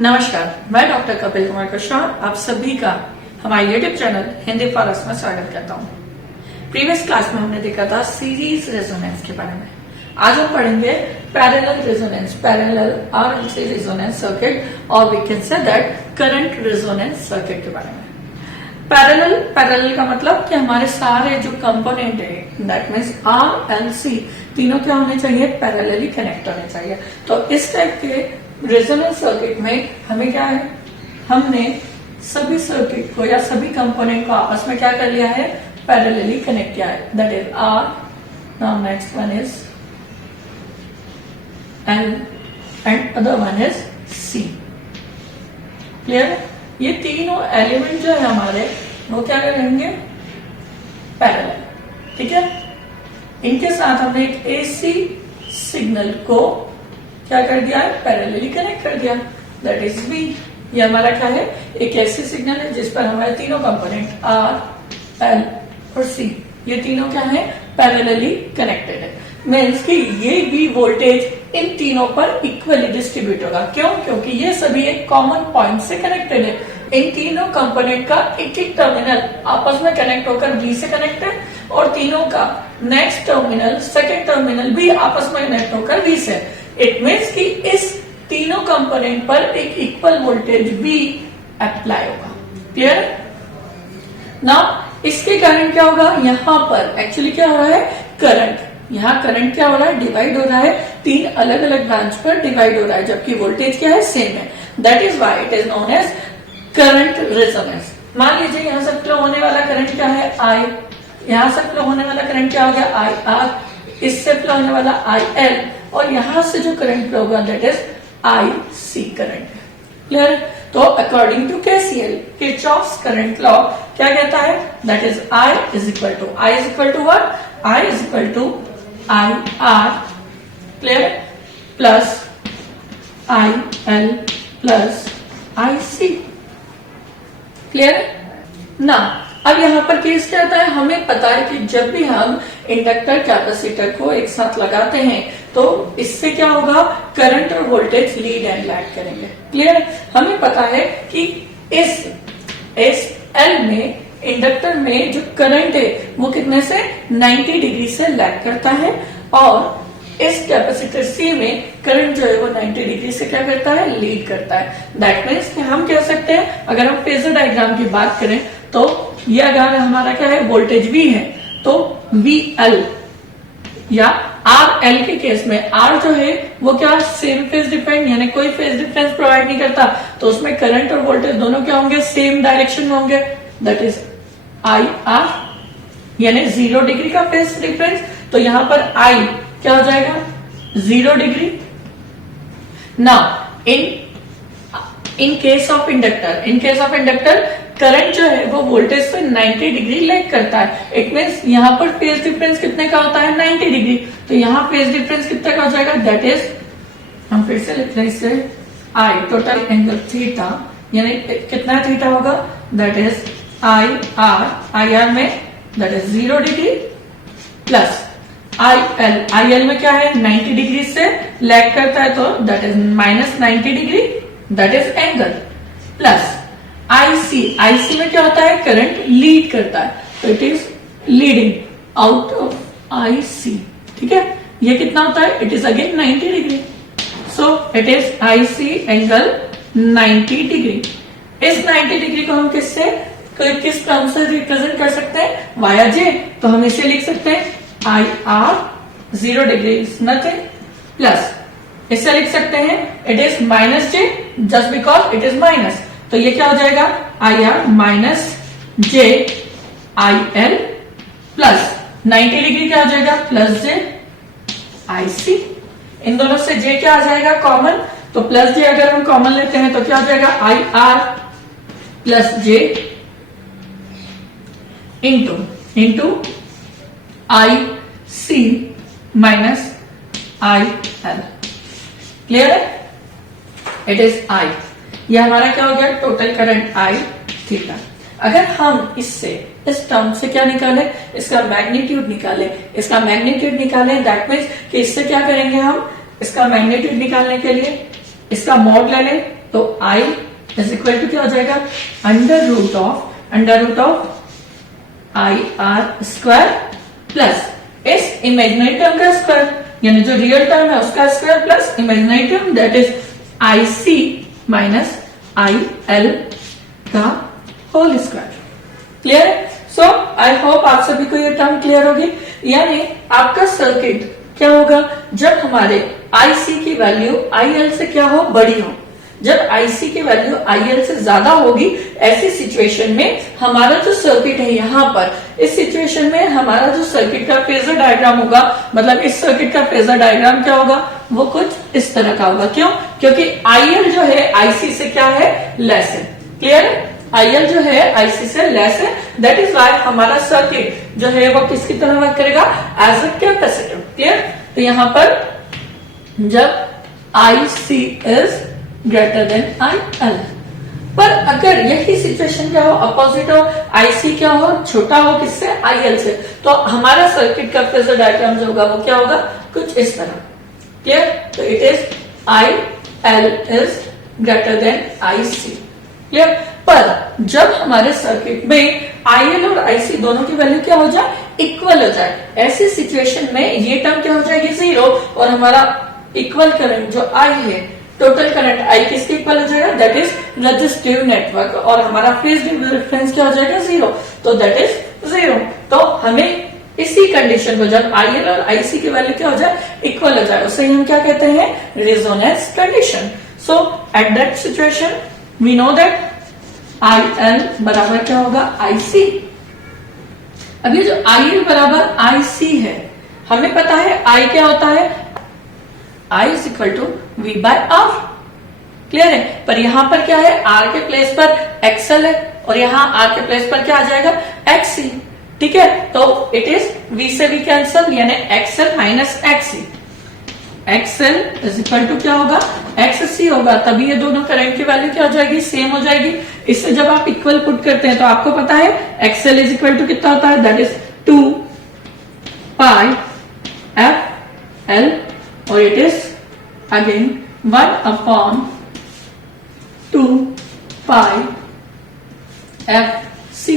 नमस्कार, मैं डॉक्टर कपिल कुमार कृष्णा आप सभी का हमारे YouTube channel Hindi for us में स्वागत करता हूँ। प्रीवियस क्लास में हमने देखा था सीरीज रेजोनेंस के बारे में। आज हम पढ़ेंगे parallel resonance, parallel RLC resonance circuit और we can say that current resonance circuit के बारे में। पैरेलल का मतलब कि हमारे सारे जो कंपोनेंट है दैट मीन्स आरएलसी तीनों क्या होने चाहिए, पैरेलली कनेक्ट होने चाहिए। तो इस टाइप के रेजोनेंस सर्किट में हमें क्या है, हमने सभी सर्किट को या सभी कंपोनेंट को आपस में क्या कर लिया है, पैरेलली कनेक्ट किया है। That is R. Now next one is L and other one is C. Clear? ये तीनों एलिमेंट जो है हमारे वो क्या करेंगे, पैरेलल। ठीक है, इनके साथ हमने एक एसी सिग्नल को क्या कर दिया है, पैरेलली कनेक्ट कर दिया। That is V. ये हमारा क्या है, एक ऐसी सिग्नल है जिस पर हमारे तीनों कंपोनेंट आर एल और सी ये तीनों क्या है, पैरेलली कनेक्टेड है। मीन्स कि ये भी वोल्टेज इन तीनों पर इक्वली डिस्ट्रीब्यूट होगा। क्यों? क्योंकि ये सभी एक कॉमन पॉइंट से कनेक्टेड है। इन तीनों कंपोनेंट का एक एक टर्मिनल आपस में कनेक्ट होकर वी से कनेक्ट है और तीनों का नेक्स्ट टर्मिनल, सेकेंड टर्मिनल भी आपस में कनेक्ट होकर वी से। इट मीन्स कि इस तीनों कंपोनेंट पर एक इक्वल वोल्टेज भी अप्लाई होगा। क्लियर? नाउ इसके कारण क्या होगा, यहां पर एक्चुअली क्या हो रहा है, करंट, यहाँ करंट क्या हो रहा है, डिवाइड हो रहा है, तीन अलग अलग ब्रांच पर डिवाइड हो रहा है, जबकि वोल्टेज क्या है, सेम है। That is why it is known as current resonance. मान लीजिए यहां से फ्लो होने वाला करंट क्या है, आई। यहां से फ्लो होने वाला करंट क्या हो गया, आई आर। इससे फ्लो होने वाला आई एल और यहां से जो करंट फ्लो होगा that is I C current. Clear? तो according to KCL, Kirchhoff's current law क्या कहता है, that is I is equal to what, I is equal to I R, clear, plus I L plus I C. Clear ना? अब यहाँ पर case क्या होता है, हमें पता है कि जब भी हम इंडक्टर कैपेसिटर को एक साथ लगाते हैं तो इससे क्या होगा, करंट और वोल्टेज लीड एंड लैग करेंगे। क्लियर? हमें पता है कि इस एल में, इंडक्टर में जो करंट है वो कितने से 90 डिग्री से लैग करता है और इस कैपेसिटर सी में करंट जो है वो 90 डिग्री से क्या करता है, लीड करता है। दैट मीन्स कि हम कह सकते हैं, अगर हम फेजर डायग्राम की बात करें तो ये अगर हमारा क्या है, वोल्टेज वी है तो वी एल या आर एल के केस में आर जो है वो क्या, सेम फेज डिफरेंस, यानी कोई फेज डिफरेंस प्रोवाइड नहीं करता, तो उसमें करंट और वोल्टेज दोनों क्या होंगे, सेम डायरेक्शन में होंगे। दैट इज आई आर, यानी 0 डिग्री का फेज डिफरेंस। तो यहां पर आई क्या हो जाएगा, 0 degree. Now in case of inductor current जो है वो वोल्टेज से 90 डिग्री लैग करता है। इट मीन्स यहाँ पर फेज डिफरेंस कितने का होता है, 90 डिग्री। तो यहाँ फेज डिफरेंस कितने का हो जाएगा, दैट इज, हम फिर से लिख रहे इसे, आई टोटल एंगल थीटा, यानी कितना थीटा होगा, दैट इज आई आर में that is 0 degree plus I L में क्या है, 90 डिग्री से लैग करता है तो that is minus 90 degree, that is angle, plus IC में क्या होता है, करंट लीड करता है तो it is leading out of IC. ठीक है, ये कितना होता है, it is again 90 degree. So it is IC angle 90 degree. इस 90 डिग्री को हम किस टर्म से रिप्रेजेंट कर सकते हैं, वाया जे। तो हम इसे लिख सकते हैं I R 0 degree is nothing, plus इसे लिख सकते हैं it is minus J, just because it is minus. तो ये क्या हो जाएगा, I are minus J I L plus 90 degree क्या हो जाएगा, प्लस जे आई सी। इन दोनों से जे क्या आ जाएगा, कॉमन। तो प्लस जे अगर हम कॉमन लेते हैं तो क्या हो जाएगा, I R plus J into I C minus I L. Clear है? इट इज आई, ये हमारा क्या हो गया, टोटल करंट आई थीटा। अगर हम इससे, इस टर्म से क्या निकाले, इसका मैग्नीट्यूड निकाले, दैट मीन्स कि इससे क्या करेंगे हम, इसका मैग्नीट्यूड निकालने के लिए इसका मॉड ले लें तो I इज इक्वल टू क्या हो जाएगा, under root of I R square plus इस इमेजिनरी टर्म का स्क्वायर, यानी जो रियल टर्म है उसका square plus imaginary term that is I C minus I L का होल स्क्वायर। क्लियर है? सो आई होप आप सभी को ये टर्म क्लियर होगी। यानी आपका सर्किट क्या होगा, जब हमारे IC की वैल्यू IL से क्या हो, बड़ी हो। जब IC की वैल्यू IL से ज्यादा होगी, ऐसी सिचुएशन में हमारा जो सर्किट है यहाँ पर, इस सिचुएशन में हमारा जो सर्किट का फेजर डायग्राम होगा, मतलब इस सर्किट का फेजर डायग्राम क्या होगा, वो कुछ इस तरह का होगा। क्यों? क्योंकि IL जो है IC से क्या है, लेस है। क्लियर है? IL जो है IC से लेस है, दैट इज वाई हमारा सर्किट जो है वो किसकी तरह वर्क करेगा, एज अ कैपेसिटर। क्लियर? तो यहाँ पर जब IC is greater than IL, पर अगर यही सिचुएशन क्या हो, अपोजिट हो, IC क्या हो, छोटा हो किससे, IL से, तो हमारा सर्किट का फेजर डायग्राम जो होगा वो क्या होगा, कुछ इस तरह। क्लियर? तो it is IL is greater than IC। Clear? पर जब हमारे सर्किट में IL और IC दोनों की वैल्यू क्या हो जाए, इक्वल हो जाए, ऐसी सिचुएशन में ये टर्म क्या हो जाएगी, 0, और हमारा इक्वल करंट जो I है, टोटल करंट I किसके इक्वल हो जाएगा, दैट इज रेजिस्टिव नेटवर्क, और हमारा फेज डिफरेंस क्या हो जाएगा, 0, तो दैट इज 0। तो हमें इसी कंडीशन को, जब IL और IC की वैल्यू क्या हो जाए, इक्वल हो जाए, उसे हम क्या कहते हैं, resonance condition. So at that situation we know that IL बराबर क्या होगा, IC। अब ये जो IL बराबर IC है, हमें पता है I क्या होता है, I is equal to V by R। Clear है? पर यहां पर क्या है, R के प्लेस पर XL है, और यहां R के प्लेस पर क्या आ जाएगा, XC। ठीक है? तो इट इज V से V कैंसल, यानी XL minus XC। XL is equal to क्या होगा, XC होगा, तभी ये दोनों करंट की वैल्यू क्या हो जाएगी, सेम हो जाएगी। इससे जब आप इक्वल पुट करते हैं तो आपको पता है XL इज इक्वल टू कितना होता है, that is 2 pi F L, और it is again 1/2 pi F C.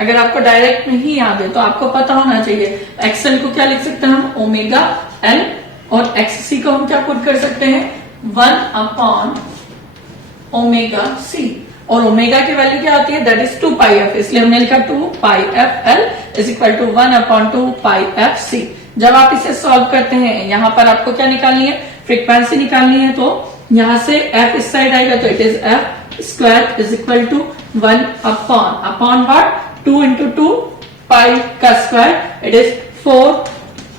अगर आपको डायरेक्ट नहीं याद है तो आपको पता होना चाहिए, XL को क्या लिख सकते हैं हम, ओमेगा एल, और XC को हम क्या पुट कर सकते हैं, 1/ओमेगा सी, और ओमेगा की वैल्यू क्या आती है, दैट इज 2 पाई एफ, इसलिए हमने लिखा 2 pi F L is equal to 1/2 pi F C. जब आप इसे सॉल्व करते हैं, यहां पर आपको क्या निकालनी है, फ्रीक्वेंसी निकालनी है, तो यहां से f इस साइड आएगा, तो it is f square is equal to 1/अपॉन व्हाट, 2 इंटू 2 पाई का square, it is 4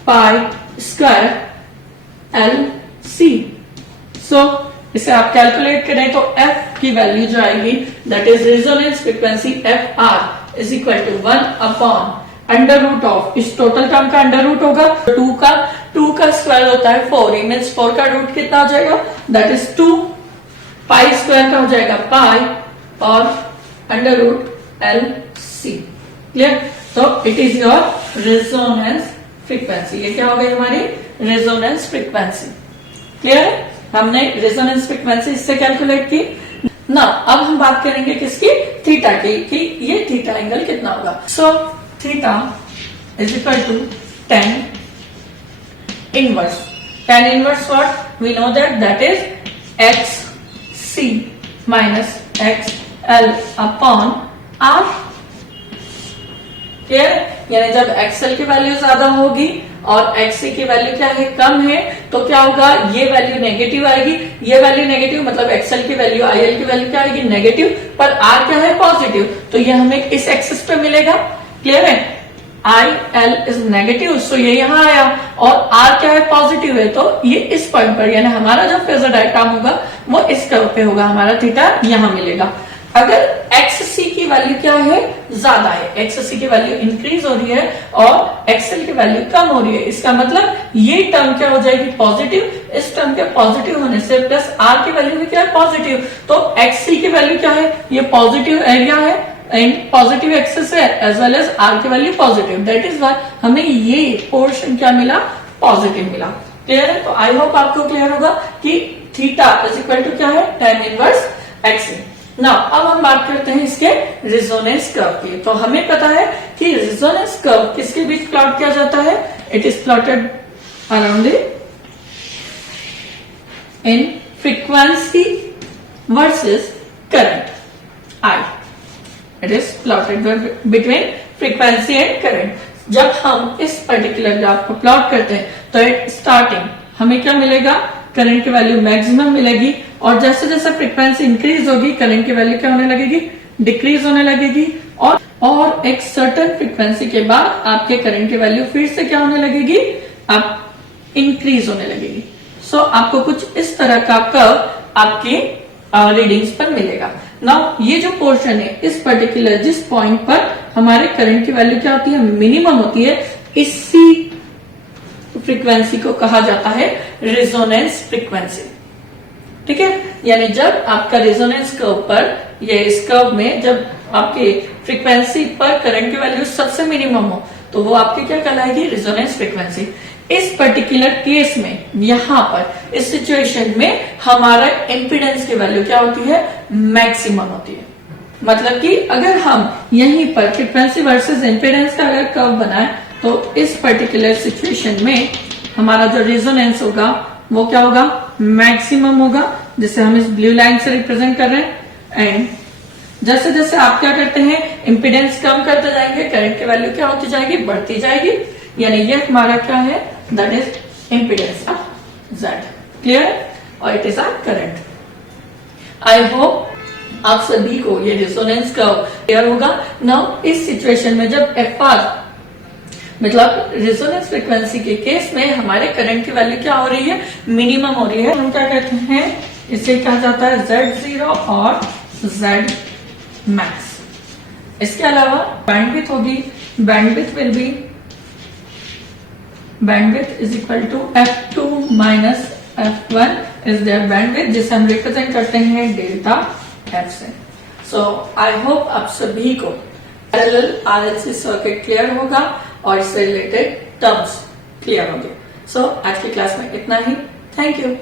pi square L C. So इसे आप कैलकुलेट करें तो f की वैल्यू जो आएगी, that is resonance frequency FR is equal to 1/, under root of, इस टोटल टर्म का अंडर रूट होगा, 2 का स्क्वायर होता है 4, मीन्स 4 का रूट कितना हो जाएगा, दैट इज 2, पाई स्क्वायर का हो जाएगा पाई, और under root L C. Clear? तो it is your resonance frequency. ये क्या हो गई हमारी रेजोनेंस फ्रीक्वेंसी। क्लियर है? हमने रेजोनेंस फ्रीक्वेंसी इससे कैलकुलेट की ना। अब हम बात करेंगे किसकी, थीटा की, कि ये थीटा एंगल कितना होगा। So theta is equal to tan inverse, tan inverse what, we know that is XC minus XL upon R। Clear? यानी जब XL की वैल्यू ज्यादा होगी और XC की वैल्यू क्या है, कम है, तो क्या होगा, ये वैल्यू नेगेटिव आएगी, ये वैल्यू नेगेटिव, मतलब XL की वैल्यू IL की वैल्यू क्या आएगी, नेगेटिव, पर R क्या है, पॉजिटिव, तो ये हमें इस एक्सिस पे मिलेगा। क्लियर है? IL इज नेगेटिव, सो ये यहाँ आया, और R क्या है, पॉजिटिव है, तो ये इस पॉइंट पर, यानी हमारा जो फेजर डायग्राम होगा वो इस कर्व पे होगा, हमारा थीटा यहाँ मिलेगा। अगर XC की वैल्यू क्या है, ज्यादा है, XC की वैल्यू इंक्रीज हो रही है और XL की वैल्यू कम हो रही है, इसका मतलब ये टर्म क्या हो जाएगी, पॉजिटिव, इस टर्म के पॉजिटिव होने से प्लस R की वैल्यू भी क्या है, पॉजिटिव, तो XC की वैल्यू क्या है, ये पॉजिटिव एरिया है एंड पॉजिटिव एक्सिस है, एज वेल एज R की value positive, that is why हमें ये पोर्शन क्या मिला, पॉजिटिव मिला। क्लियर है? तो आई होप आपको क्लियर होगा कि थीटा इज इक्वल टू क्या है, tan इनवर्स एक्स। नाउ अब हम बात करते हैं इसके रेजोनेंस कर्व की। तो हमें पता है कि रेजोनेंस कर्व किसके बीच प्लॉट किया जाता है, it is plotted around in frequency versus current I, it is plotted between frequency and current. जब हम इस पर्टिकुलर ग्राफ को प्लॉट करते हैं तो स्टार्टिंग हमें क्या मिलेगा, करंट की वैल्यू मैक्सिमम मिलेगी, और जैसे जैसे फ्रीक्वेंसी इंक्रीज होगी करंट की वैल्यू क्या होने लगेगी, डिक्रीज होने लगेगी, और एक सर्टेन फ्रीक्वेंसी के बाद आपके करंट की वैल्यू फिर से क्या होने लगेगी, आप इंक्रीज होने लगेगी। सो आपको कुछ इस तरह का कर्व आपके रीडिंग्स पर मिलेगा। नाउ ये जो पोर्शन है इस पर्टिकुलर जिस पॉइंट पर हमारे करंट की वैल्यू क्या होती है, मिनिमम होती है, इसी फ्रीक्वेंसी को कहा जाता है रेजोनेंस फ्रीक्वेंसी। ठीक है, यानी जब आपका रेजोनेंस कर्व पर या इस कर्व में जब आपके फ्रीक्वेंसी पर करंट की वैल्यू सबसे मिनिमम हो तो वो आपकी क्या कहलाएगी, रेजोनेंस फ्रीक्वेंसी। इस पर्टिकुलर केस में यहां पर इस सिचुएशन में हमारा इम्पीडेंस की वैल्यू क्या होती है, मैक्सिमम होती है। मतलब कि अगर हम यहीं पर फ्रीक्वेंसी वर्सेस इम्पीडेंस का अगर कर्व बनाए तो इस पर्टिकुलर सिचुएशन में हमारा जो रेजोनेंस होगा वो क्या होगा, मैक्सिमम होगा, जिसे हम इस ब्लू लाइन से रिप्रेजेंट कर रहे हैं। एंड जैसे जैसे आप क्या करते हैं, इम्पीडेंस कम करते जाएंगे, करंट की वैल्यू क्या होती जाएगी, बढ़ती जाएगी। यानी ये हमारा क्या है, that is impedance of Z. Clear, और it is our current. I hope आप सभी को ये रेजोनेंस कर्व क्लियर होगा। नाउ इस सिचुएशन में जब एफ आर मतलब रेजोनेंस फ्रीक्वेंसी के केस में हमारे करंट की वैल्यू क्या हो रही है, मिनिमम हो रही है, हम क्या कहते हैं, इसे कहा जाता है Z0 और Z मैक्स। इसके अलावा बैंडविड्थ होगी, bandwidth is equal to F2 minus F1 is their bandwidth, जिसे हम रिप्रेजेंट करते हैं डेल्टा F से। सो आई होप आप सभी को पैरेलल RLC सर्किट क्लियर होगा और इससे रिलेटेड टर्म्स क्लियर होंगे। सो आज की क्लास में इतना ही। Thank you.